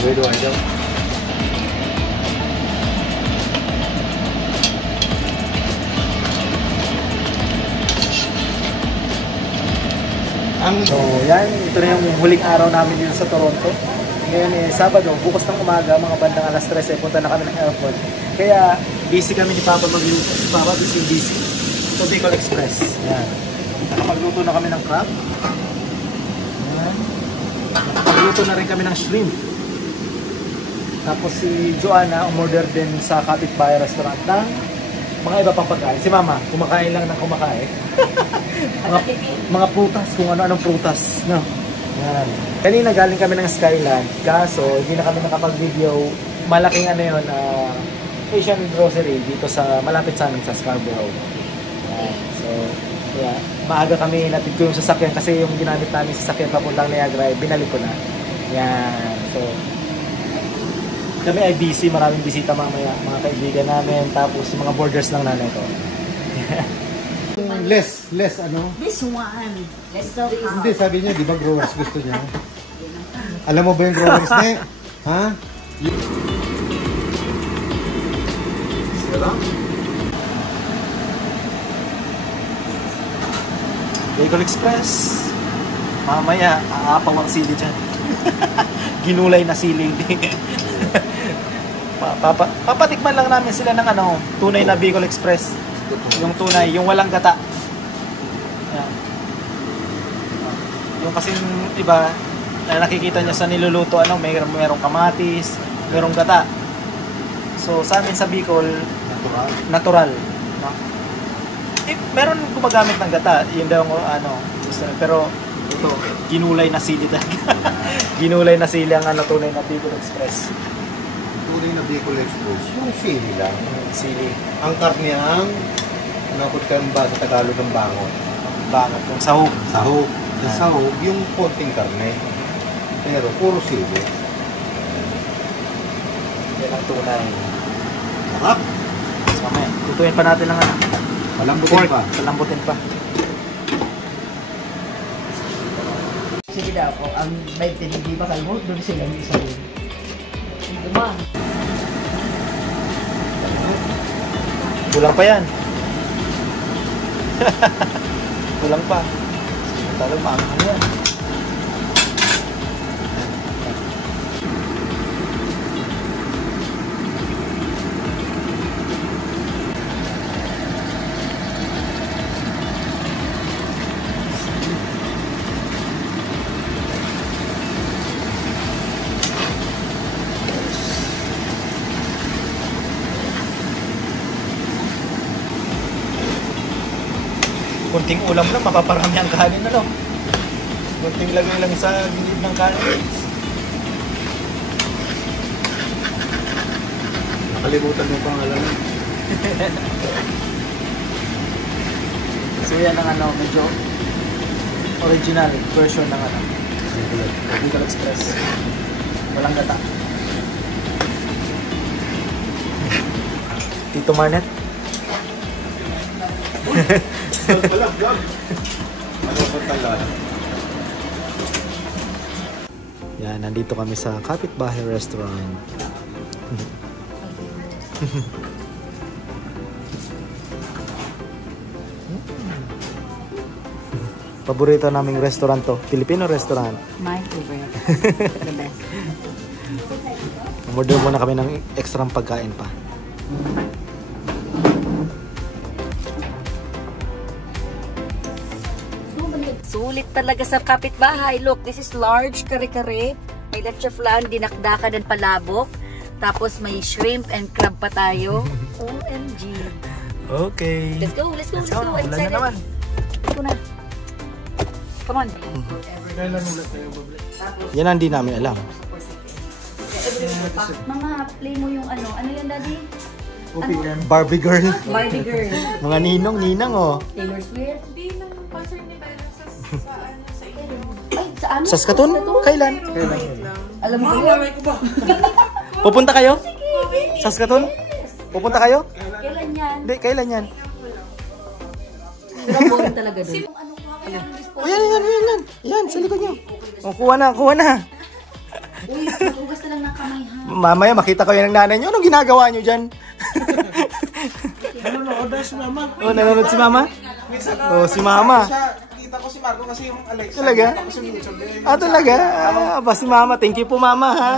Doy-doy daw. So yan, ito na yung huling araw namin dito sa Toronto. Ngayon Sabado, bukas ng umaga, mga bandang alas 3 punta na kami ng airport. Kaya busy kami ni Papa magluto. Si Papa busy. So Bicol Express. Yan. Nakapagluto na kami ng crab. Yan. Nakapagluto na rin kami ng shrimp. Tapos si Joanna umorder din sa Kapitbahay Restaurant ng mga iba pang pagkain. Si Mama, kumakain lang ng kumakain. mga prutas, kung ano-anong prutas. No? Yan. Kanina galing kami ng Skyland, kaso hindi na kami nakapag-video. Malaking ano yun, Asian grocery dito sa malapit sa amin sa Scarborough. So, yeah. Maaga kami natid ko yung sasakyan kasi yung ginamit namin sasakyan papuntang Niagara, binalik ko na. Yan. So, kami ay busy, maraming bisita mamaya, mga kaibigan namin, tapos mga borders lang nanay ko. Less ano? This one. Let's talk about. Hindi, sabi niya, di ba growers gusto niya? Alam mo ba yung growers niya? Ha? Sila? Bicol Express. Mamaya, aapaw ang sili dyan. Ginulay na sili. Papatikman lang namin sila ng tunay na Bicol Express. Yung tunay, yung walang gata. Yan. Yung kasi iba, na nakikita nyo sa niluluto, merong kamatis, merong gata. So sa amin sa Bicol, natural. No? Meron gumagamit ng gata, yun daw pero ito, ginulay na sili talaga. Ginulay na sili ang tunay na Bicol Express. Tunay na Bicol Express, yung sili lang. Sili. Ang karne ang nakot ka ba sa Tagalog ng bangot? Bangot, yung sahog. Sahog. Sa sahog, yung konting karne. Pero puro sili. Yan ang tunay. Sarap. So, mamaya, tutuin pa natin ng Palambutin pork. pa. Palambutin pa. Sige daw po, ang 20 hindi ba kayo? Doon sila yung isa rin. Diba? Kulang pa yan. Kulang pa. Talo, maanghang yan. Kunting ulam lang, mapaparami ang kanin na lang. Kunting lagay lang sa gilid ng kanin. Nakalimutan mo pang alam. So yan ang medyo original version ng Bicol Express. Walang gata. Tito Marnet. Wala, vlog. Ano ba talaga? Yan, nandito kami sa Kapitbahay Restaurant. Paborito naming restaurant to, Filipino restaurant. My favorite. The best. Umorder muna kami ng extra pagkain pa. Sulit talaga sa kapitbahay. Look, this is large kare-kare. May leche flan, dinakdakan and palabok. Tapos may shrimp and crab pa tayo. OMG. Okay. Let's go. Ulan na naman. Ito na. Come on. Kailan ulit tayo babalik? Yan ang di namin alam. Mama, play mo yung ano yan, Daddy? OPM. Barbie girl. Barbie girl. Mga ninang oh. Taylor Swift. Hindi naman concert ni Taylor sa inyo. Ay, sa ano? Saskatoon? Kailan? Alam mo yun? Pupunta kayo? Saskatoon? Pupunta kayo? Kailan yan? Hindi, kailan yan? Pinapulong talaga doon. Oh, yan. Yan, sa likod nyo. Oh, kuha na. Uy, mag-ugas na lang ng Mamaya makita ko yun ng nanay nyo. Anong ginagawa nyo dyan? Nanonood na si Mama. Oh, nanonood si Mama? Minsan Oh, si Mama. Kita ko si Marco kasi yung Alexa. Talaga? Kita ko sa YouTube. Talaga? Ba si Mama? Thank you po, Mama, ha?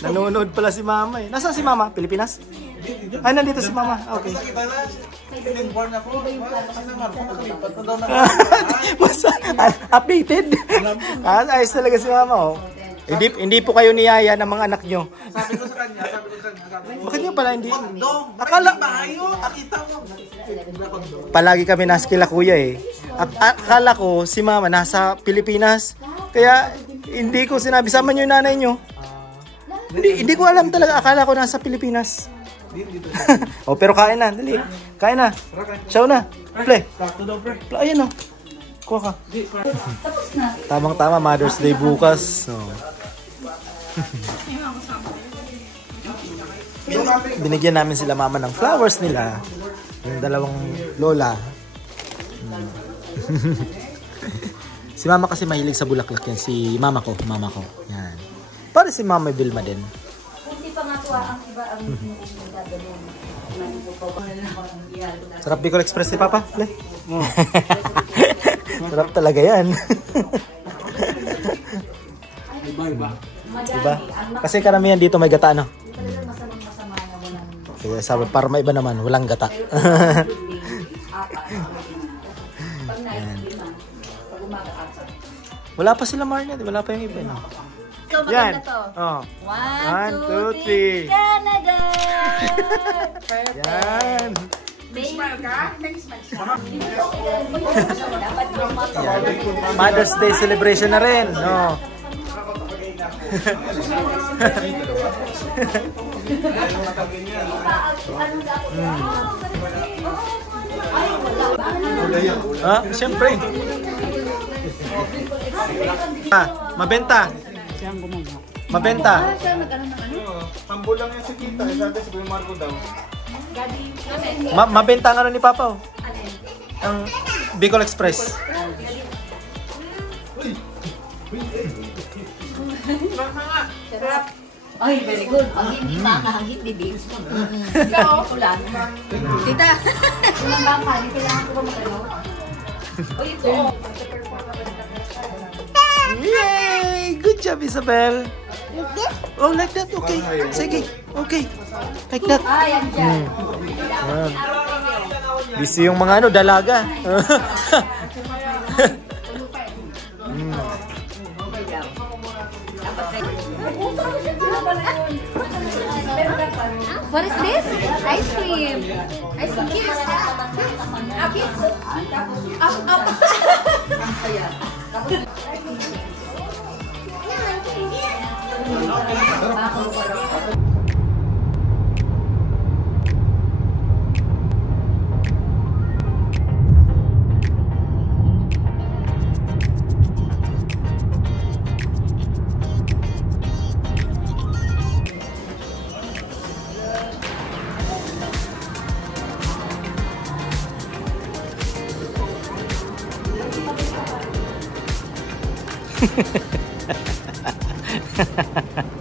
Nanonood pala si Mama, eh. Nasaan si Mama? Pilipinas? Ay, nandito si Mama. Okay. Kita na. Inborn ako. Kasi na Marco, nakalipat na daw na. Mas updated? Ayos talaga si Mama, oh. Hindi po kayo niyaya ng mga anak nyo. Sabi ko sa kanya. Bakit nyo pala hindi? Akala bayo, nakita mo. Palagi kami nasa kila kuya, eh. Akala ko si Mama nasa Pilipinas. Kaya hindi ko sinabi, sama nyo yung nanay nyo. Hindi ko alam talaga. Akala ko nasa Pilipinas. Oh, pero kain na. Dali. Kain na. Show na. Play. Ayan, oh. Kuha ka. Tamang-tama, Mother's Day bukas. So. Binigyan namin sila Mama ng flowers nila. Yung dalawang lola. Si Mama kasi mahilig sa bulaklak yan. Si Mama ko. Yan. Para si Mama Vilma din. Hindi pa nga tuwa ang iba ang gagawin. Sarap Bicol Express ni Papa. Sarap talaga yan. Diba? Kasi karamihan dito may gata, no? Kaya sabi, para may iba naman, walang gata. Wala pa sila, Marnet. Wala pa yung iba, no? So, Yan. maganda to. Oh. 1, 2, 3. 1, 2, 3. Canada! Perfect. Yan. Smile ka? Mother's Day celebration na rin, no? Siyempre. Mabenta. Humble lang yan sa kita. Sabi si Kuya Marco daw. Mabenta nga ni Papa, oh. Ang Bicol Express. Ay, very good. Pag hindi makakahangit, bibig. Ulan. Tita. Unang bangka, hindi kailangan ko ba magano? O ito. Yay! Good job, Isabel. Oh, like that? Okay. Sige. Okay. Like that. Yan dyan. Busy yung mga dalaga. What is this? Ice cream. Ice cream. Kiss. Kiss.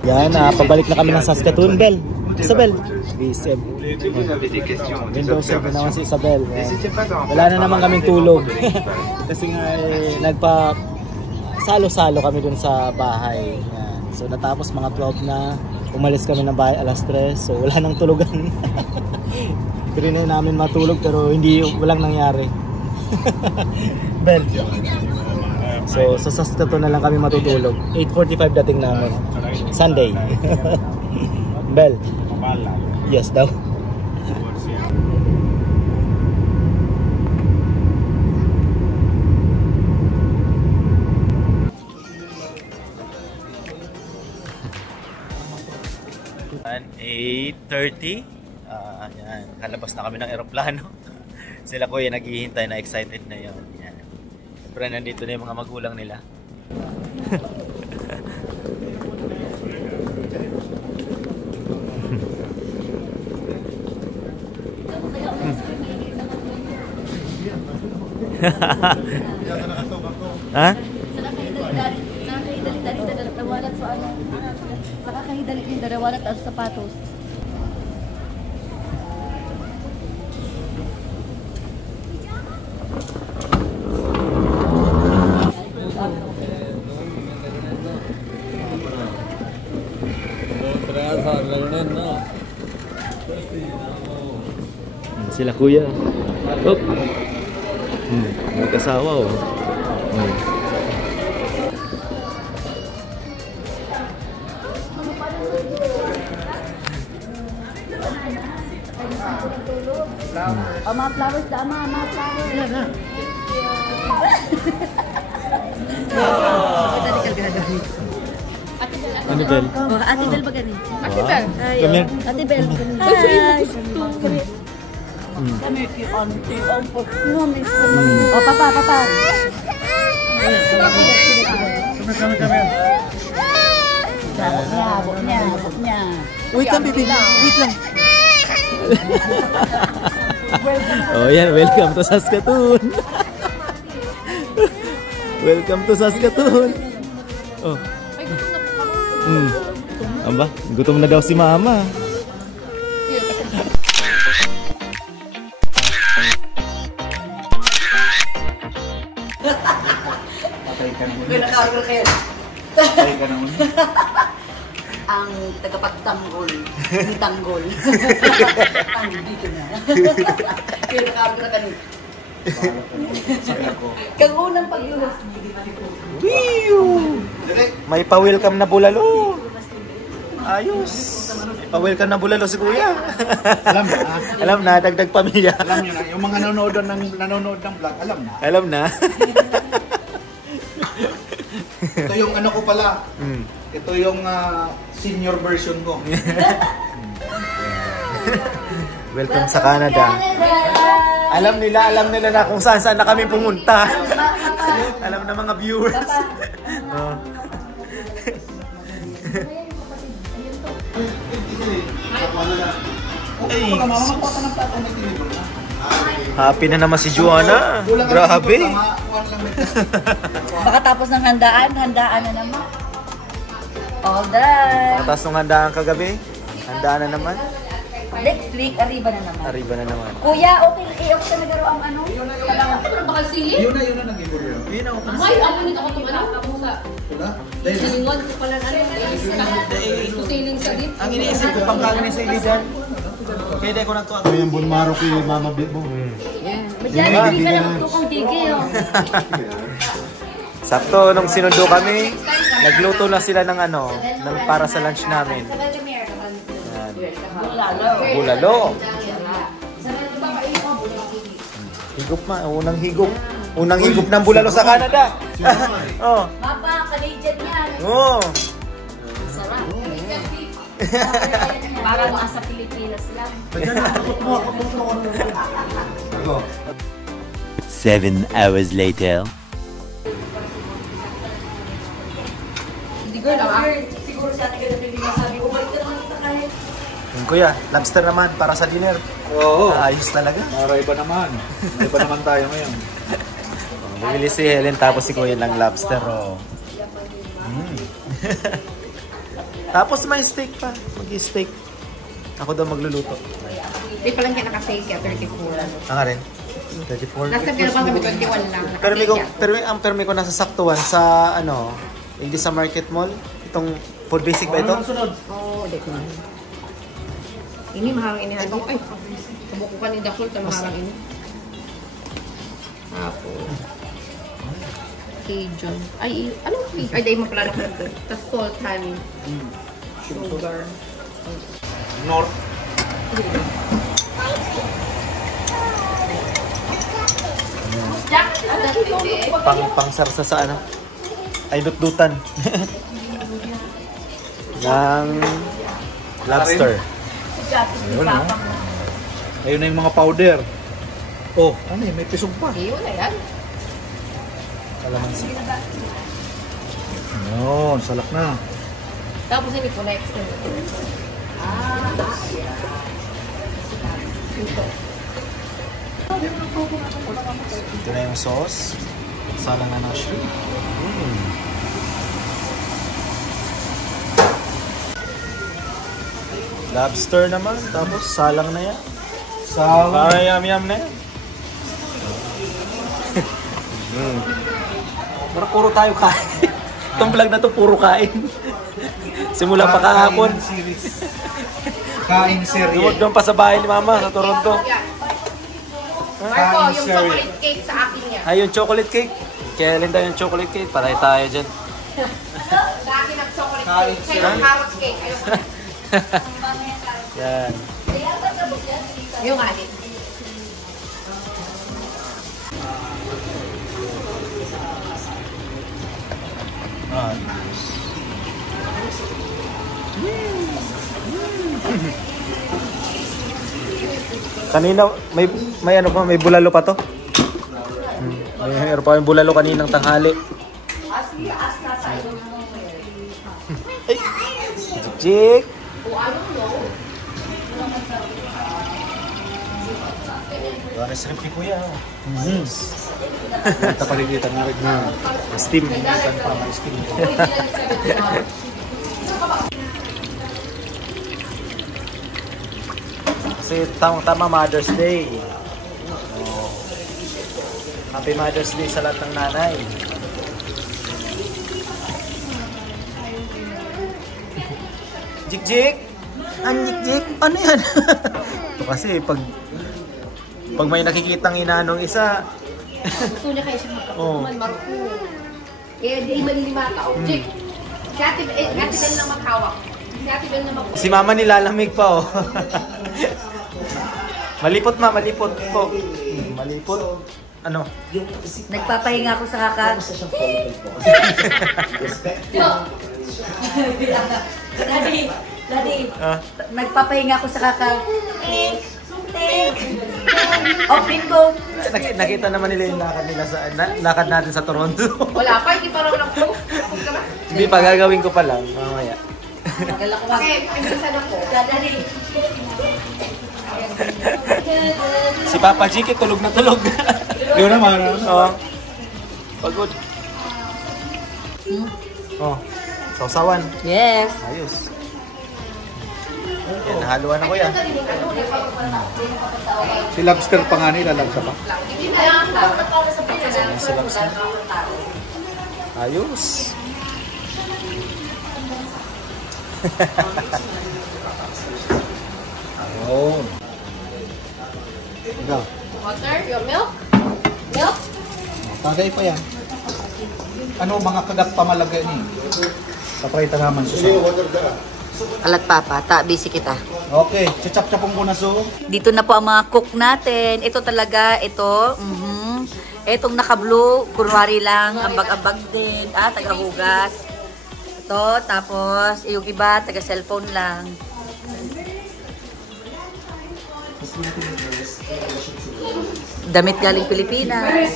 Yan, pabalik na kami ng Saskatoon, Bel. Isabel. Isabel. Windows 7 naman si Isabel. Wala na naman kaming tulog. Kasi nga salo-salo kami dun sa bahay. Yan. So natapos mga 12 na. Umalis kami ng bahay alas 3. So wala nang tulugan. Trinay namin matulog pero walang nangyari. Bel. So sa Saskatoon na lang kami matutulog. 8:45 dating namin. Sunday. Bel. Yes daw. At 8:30. Yan. Kalabas na kami ng eroplano. Sila kuya naghihintay na, excited na yun. Yan. Siyempre nandito na yung mga magulang nila. Ha? Nakakahidalik yung dalawa na taas sapatos. Sila kuya. Hop. Mag-asawa oh. Oh, mga flowers da, mga flowers. Ano Bel? Oh, Ate Bel ba gani? Ate Bel. Come here. Ate Bel. Hi. Come here, auntie. No, miss. Oh, papa. Habok niya. Wait lang, baby. Wait lang. Oh, yan. Welcome to Saskatoon. Welcome to Saskatoon. Oh. Aba, gutom na daw si mama. Patay ka naman. Nakakagol kayo. Patay ka naman. Ang tagapagtanggol. Ang tanggol. Ang dito na. Kaya nakakagol na kanina. Kang unang pagluwas. May pa-welcome na bulalo. Ayos. May pa-welcome na bulalo si kuya. Alam na. Alam na, dagdag pamilya. Alam nyo na. Yung mga nanonood ng vlog, alam na. Alam na. Ito yung ano ko pala. Ito yung senior version ko. Welcome sa Canada. Alam nila na kung saan na kami pumunta. Alam na mga viewers. Oh. Ay, happy na naman si Joanna. Grabe. Baka tapos ng handaan na naman. All done. Tapos nung handaan kagabi, handaan na naman. Next week, arriba na naman. Arriba na naman. Kuya, okay ka nagaro ang ano? Bakal sili? Yun na nag-ibig yun. Yun ako pa. Ay, ako nito ako tumalang ako sa Wala? Dahil silingon ko pala ano. Siling sa dit. Ang iniisip ko pang kakanin sa ilisan. Pwede ko nagtuwa. Ito yung bunmaro kay Mama Bibo. Madyari, hindi ka na magtukang digi. Sakto, nung sinundo kami, nagluto na sila ng ano, ng para sa lunch namin. Bulalo. Higop ma, unang higop. Unang higop ng bulalo sa Canada. Oh. Mapa, Canadian yan. Oh. Sarap. Parang sa Pilipinas lang. 7 hours later. Hindi girl, siguro sa atin ganun hindi masabi ko. Balik ka naman kita kahit. Kuya, lobster naman para sa dinner. Oo. Ayos talaga. Iba naman. Iba naman tayo ngayon. Bumili si Helen tapos si Kuya ng lobster. Oh. Tapos may steak pa. Mag-steak. Ako daw magluluto. Hindi pa lang kaya nakasave kaya 34. Ang rin? 34. Last time kaya pa kami 21 lang. Ang permi ko nasa saktuan sa ano, hindi sa Market Mall. Itong food basic ba ito? Oo, dek na. Ini maharang ini hadi. Ay, kabukukan ni Dakol ta maharang ini. Tapos Cajun. Ay, anong Cajun? Ay, dahil maplano ko nito. Tapos salt, honey. Sugar. North. Pang sarsa sa ano? Ay, dut-dutan. ng lobster. Ayun na. Ayun na yung mga powder. Oh, ano yun? May pisog pa. Ayun na yan. Kalamansi. Ayun, salak na. Tapos hindi ko na extra. Ito na yung sauce. Salang na ng shrimp. Lobster naman, tapos salang na yan. Salang. Parang yum-yum na yan. Parang puro tayo kain. Itong vlog na to puro kain. Simula pa kahapon. Kain serye. Doon pa sa bahay ni Mama sa Toronto. Marco, yung chocolate cake sa akin yan. Ay, yung chocolate cake. Kaya Linda yung chocolate cake. Paray tayo dyan. Sa akin ang chocolate cake. Sa yung carrot cake. Ayoko. Yan. Yung alit. Kanina may ano pa, may bulalo pa to. Mayroon pa yung bulalo kaninang tanghali. Ay! Jik! Ganas rin ni Kuya. Tapaligitan mo rin na. Steam. Steam. Kasi tama Mother's Day. Happy Mother's Day sa lahat ng nanay. Jik-jik! Ang jik-jik? Ano yan? Ito kasi pag may nakikitang inanong isa. Gusto niya kayo siya Oo. magkakuman, Marco. Eh, di malimata. Jake, si Ate Bel lang maghawak. Si Ate Bel na maghawak. Si Mama nilalamig pa oh. Malipot ma, malipot po. Malipot. Ano? Nagpapahinga ako sa kaka. Daddy, nagpapahinga ako sa kaka. Open ko. Nakita naman nila yung lakad nila sa lakad natin sa Toronto. Wala pa, hindi pa raw lang proof. Hindi pa, gagawin ko pa lang mamaya. Okay, pinsan ako. Daddy. Si Papa Jiki tulog na tulog. Yun naman. Oo. Pagod. Oh. Sausawan. Yes. Ayos. Yan, nahaluan ako yan. Si lobster pa nga nila, lobster pa. Si lobster. Ayos. Ayun. Ikaw. Water, your milk? Milk? Tagay pa yan. Ano mga kagat pamalagay ni? Paprita naman siya. Alat papa, busy kita. Okay, chachap-chapong ko na so. Dito na po ang mga cook natin. Ito talaga, ito. Itong naka-blue, kunwari lang, ambag-ambag din. Taga-hugas. Ito, tapos yung iba, taga-cellphone lang. Damit galing Pilipinas.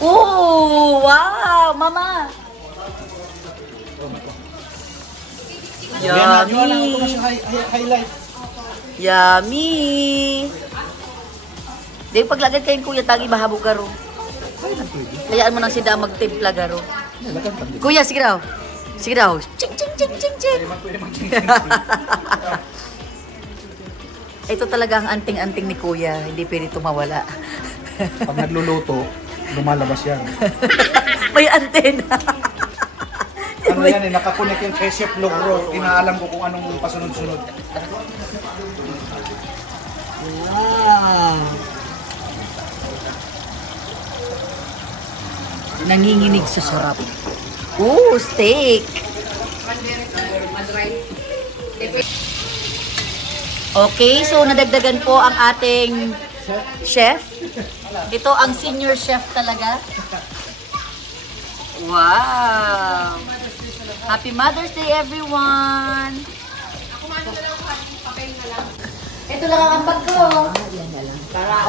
Oh, wow, mama. Yummy. Highlight. Yummy. Di paglagad kayo kuya tagi mahabog garo. Hayaan mo nang sida magtimpla garo. Kuya, sige daw. Sige daw. Ching ching ching ching ching. Ito talaga ang anting-anting ni kuya. Hindi pwede ito mawala. Pag nagluluto, lumalabas yan. May antena. Ano yan eh, nakakunik yung kay Chef Logro. Inaalam ko kung anong pasunod-sunod. Wow. Nanginginig sa sarap. Ooh, steak. Okay, so nadagdagan po ang ating chef. Ito ang senior chef talaga. Wow! Happy Mother's Day, everyone! Ito lang ang ambag ko.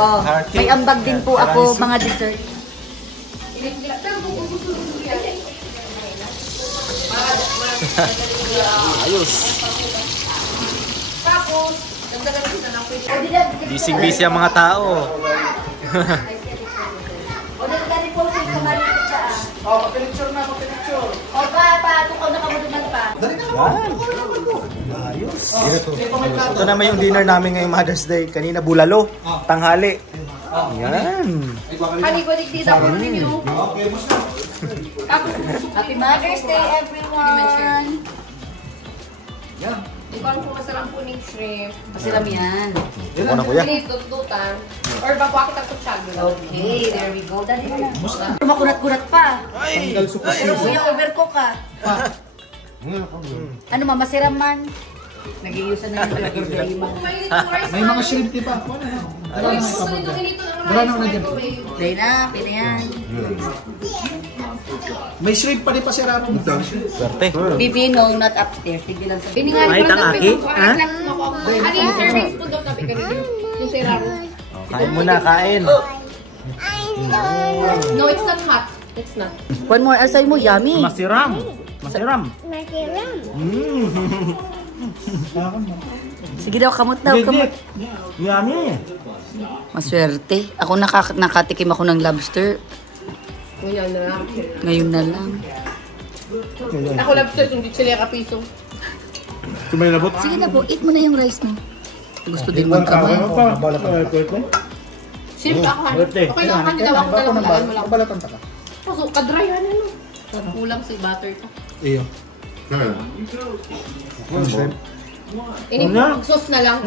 Oh, may ambag din po ako, mga dessert. Ayos. Busy-busy ang mga tao. O, dali po sa kamari ko siya. Oh, papinicture na, papinicture. O pa, tukaw na kamuduman pa. Dali na Yan. Ayos. Ito naman yung dinner namin ngayong Mother's Day. Kanina bulalo, tanghali. Yan. Honey, balik dito ako ninyo. Okay, musta? Happy Mother's Day, everyone! Yan. Ibang po masarang puning shrimp. Masiram yan. Ako na kuya. Pilit, dudutan. Or bakwakit ang tutsyag. Okay, there we go. Dali na. Makurat-kurat pa. Tanggal suka. Pero kuya, overcook ka. Ano ma, masiram man? Nag-iusan na yung overcook man. May mga shrimp pa. Ano na? Dala na may papunta. Dala na dyan. Play na, play na yan. May shrimp pa rin pa si Raro. Swerte. Bibi, no, not upstairs. Sige lang sa Biningali Ay, ko lang tangaki? Ha? Ano yung serving spoon daw tabi kanina? Yung siraro. Kain muna, kain. No, it's not hot. It's not. one more, asay mo, yummy. Masiram. Masiram. Sige daw, kamot daw, kamot. Yummy. Maswerte. Ako nakatikim ako ng lobster. Ngayon na lang. Ngayon na lang. Ako lobster, hindi sila kapiso. Sige na po, eat mo na yung rice mo. Gusto din mo kamay. Shrimp ako, honey. Okay lang, honey. Daw ako dalang kalaan mo lang. Balatan ka. Puso, kadry, ano. Kulang si butter ka. Iyo. Ini sauce na lang.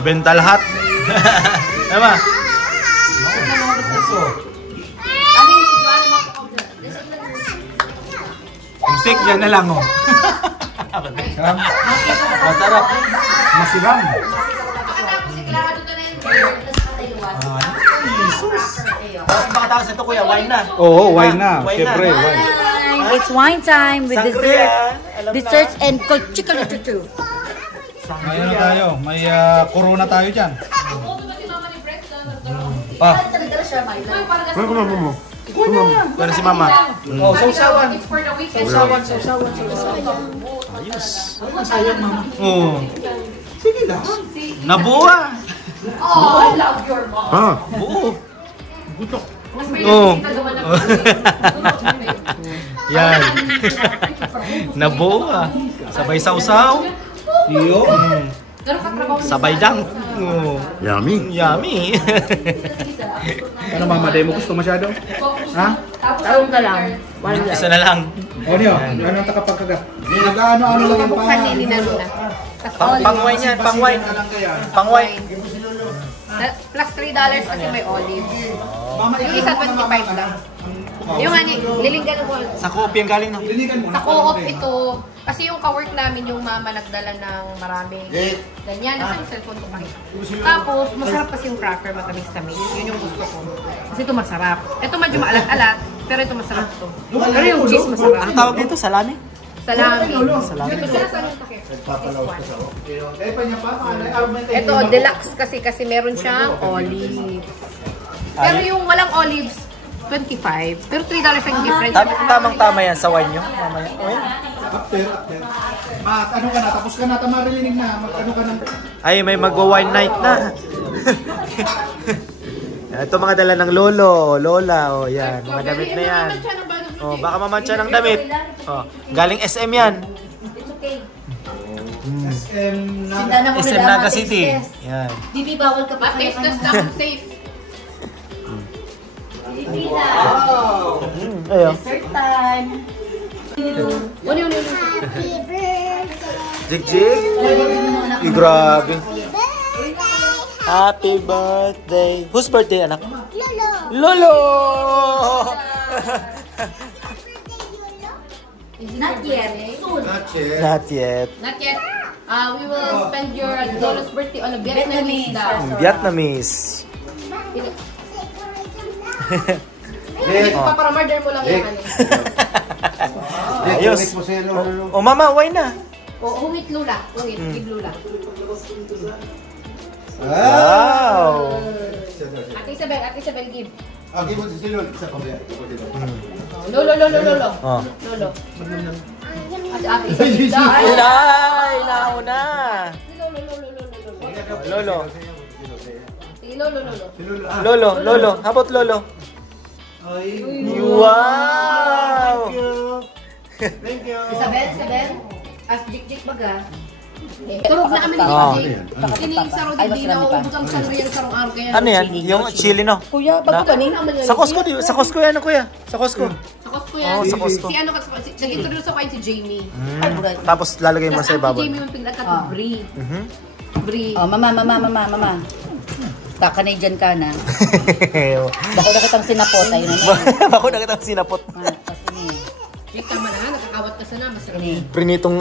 Benta lahat. Tama. Ano yung si Joanna mga kapag Yung steak yan na lang, oh. Masarap. Masiram. Pagkatapos si Clara, doon na yung Tapos makatakas ito, kuya, wine na. Oo, wine na. Wine Siyempre, na. wine. It's wine time with Sangria. dessert. Alam na. Desserts and chicken. Ngayon na tayo. May corona tayo dyan. Para si mama. Oh, sausawan. It's for the weekend. Sausawan. Oo. Sige lang. Nabuha. Oh, I love your mom. Buo. Mas may Oo. nakikita gawa ng Yan. Nabuha. Sabay sausaw. Iyo. Ganun katrabaho. Sabay dang. Oo. Yummy. Yummy. Ano mama, di mo gusto masyado? Ha? Tawag ka lang. Isa na lang. O niyo, ano ang takapagkagat? Nag-ano-ano lang yung Buksan ni Nina Luna. Pang-wine yan, pang-wine. Pang-wine. Plus $3 kasi may olive. Mama, Yung isa 25 lang. Yung hani, lilinggan mo. Sa coffee ang galing, no? Liligan mo. Sa co-op ito, kasi yung ka-work namin, yung mama nagdala ng marami. Ganyan, nasa yung cellphone ko pakita. Tapos, masarap kasi yung cracker, matamis-tamis. Yun yung gusto ko. Kasi ito masarap. Ito medyo maalat-alat, pero ito masarap to. Pero yung cheese masarap. Ano tawag dito? Salami? Salami. Salami. Ito, deluxe kasi meron siyang olives. Pero yung walang olives, 25. Pero $3 ang difference. Tamang-tama yan sa wine nyo. Mamaya. O yan. After. Ano ka na? Tapos ka na. Tamarilinig na. Ano ka na? Ay, may magwa-wine night na. Ito mga dala ng lolo, lola, o yan. Mga damit na yan. O, baka mamantsa ng damit. O, galing SM yan. It's okay. SM na. Sindahan mo SM Naga City. Yan. Bibi, bawal ka pa. Taste test lang, safe. Ayo. Dessert time. Jig-jig. Ay, grabe. Happy birthday. Whose birthday, anak? Lolo! Not yet. Soon. Not yet. Not yet. We will spend your Lolo's birthday on a Vietnamese daw. Vietnamese. Paparamurder mo lang yan. Ayos. O mama, why na? Humit Lula. Humit. Give Lula. Wow! Ate Isabel, give. Give mo si Lolo. Isa pa ba yan? Lolo. Oh. Lolo. Ate Isabel. Ay, nauna. Lolo. Lolo. Sige, Si Lolo. Lolo. How about Lolo? Wow! Isabel. As jik-jik baga. Turog na kami ni Ah. Jake. Kining saro Ay, din na masarap ubos ang saro yan sarong araw kaya. Ano yan? Yung chili, no? Kuya, bago ba ni? Sa Costco yan, kuya. Sa Costco. Sa Costco yan. Oo, sa Costco. Si ano, nag-introduce ako kayo si Jamie. Tapos lalagay mo Tapos sa ang ibabaw. si Jamie yung pinagkat Brie. Brie. Oh, mama. Kakanay dyan ka na. Bako na kitang sinapot. Ayun na na. Bako na kitang sinapot. Tapos ini. Jake, tama na ha. Nakakawat ka sana. Masarap. Ini. Prinitong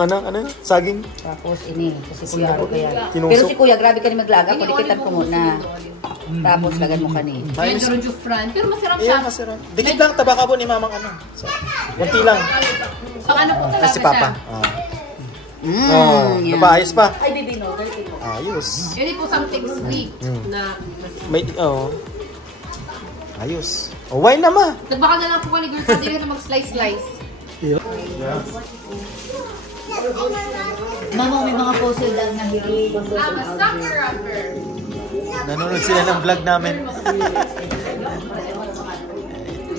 saging. Tapos ini. Kasi kuya ako kaya. Kinusok. Pero si kuya, grabe ka ni maglaga. Kulikitan ko muna. Tapos lagan mo kani. Yan, Joro Jufran. Pero masarap siya. Iya, masarap. Dikit lang, tabaka po ni mamang ano. So, kunti lang. Pang ano po talaga Si Papa. siya. Yan. Diba, ayos pa? Ay, baby, no. Dirty mo. Ayos. Yun po something sweet na May, ayos. Wine na ma. nagbaka na lang po ka ni Girl Father na mag-slice. Mama, may mga puzzle lang na hilig. I'm a sucker rapper. Nanonood sila ng vlog namin.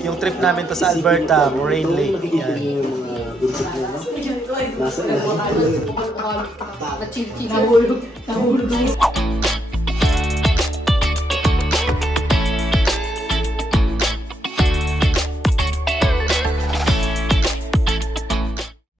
Yung trip namin to sa Alberta, Moraine Lake. Yan. Na-chill-chill. Nahulog.